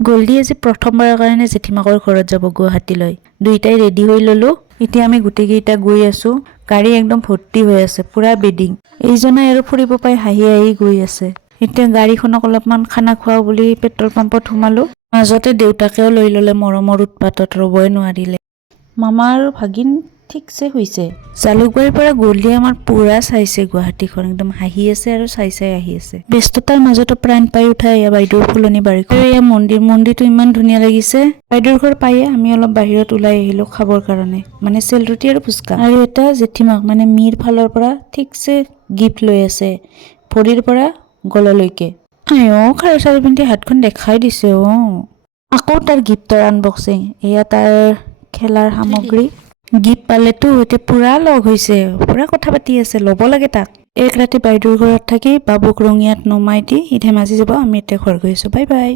গল্ডি আজি প্ৰথমবাৰৰ কাৰণে জেঠিমাকৰ ঘৰত যাব গুৱাহাটীলৈ। দুইটাই ৰেডি হৈ ল'লো। এতিয়া আমি গোটেইকেইটা গৈ আছো। গাড়ী একদম ভৰ্তি হৈ আছে, পুৰা বেডিং। এইজনাই আৰু ফুৰিব পাই হাঁহি হাঁহি গৈ আছে। এতিয়া গাড়ীখনক অলপমান খানা খুৱাও বুলি পেট্ৰল পাম্পত সোমালো। মাজতে দেউতাকেও লৈ ল'লে মৰমৰ উৎপাতত ৰ'বই নোৱাৰিলে। মামা আৰু ভাগিন ঠিকছে শুইছে। জালুকবাৰীৰ পৰা গল্ডিয়ে আমাৰ পুৰা চাইছে গুৱাহাটীখন, একদম হাঁহি আছে আৰু চাই চাই আহি আছে। ব্যস্ততাৰ মাজতো প্ৰাণ পাই উঠা এয়া বাইদেউৰ ফুলনি বাৰীখন। আৰু এয়া মন্দিৰটো ইমান ধুনীয়া লাগিছে। বাইদেউৰ ঘৰ পায়ে আমি অলপ বাহিৰত ওলাই আহিলো খাবৰ কাৰণে, মানে চেলৰুটি আৰু ফুচকা। আৰু এটা জেঠিমাক মানে মিৰ ফালৰ পৰা ঠিকছে গিফ্ট লৈ আছে, ভৰিৰ পৰা গললৈকে। খাৰু চাৰু পিন্ধি হাতখন দেখাই দিছে। আকৌ তাৰ গিফ্টৰ আনবক্সিং। এয়া তাৰ খেলাৰ সামগ্ৰী। গিফ্ট পালেতো এতিয়া পুৰা লগ হৈছে, পুৰা কথা পাতি আছে, ল'ব লাগে তাক। এক ৰাতি বাইদেউৰ ঘৰত থাকি বাবুক ৰঙিয়াত নমাই দি ধেমাজি যাব। আমি এতিয়া ঘৰ গৈ আছো। Bye bye.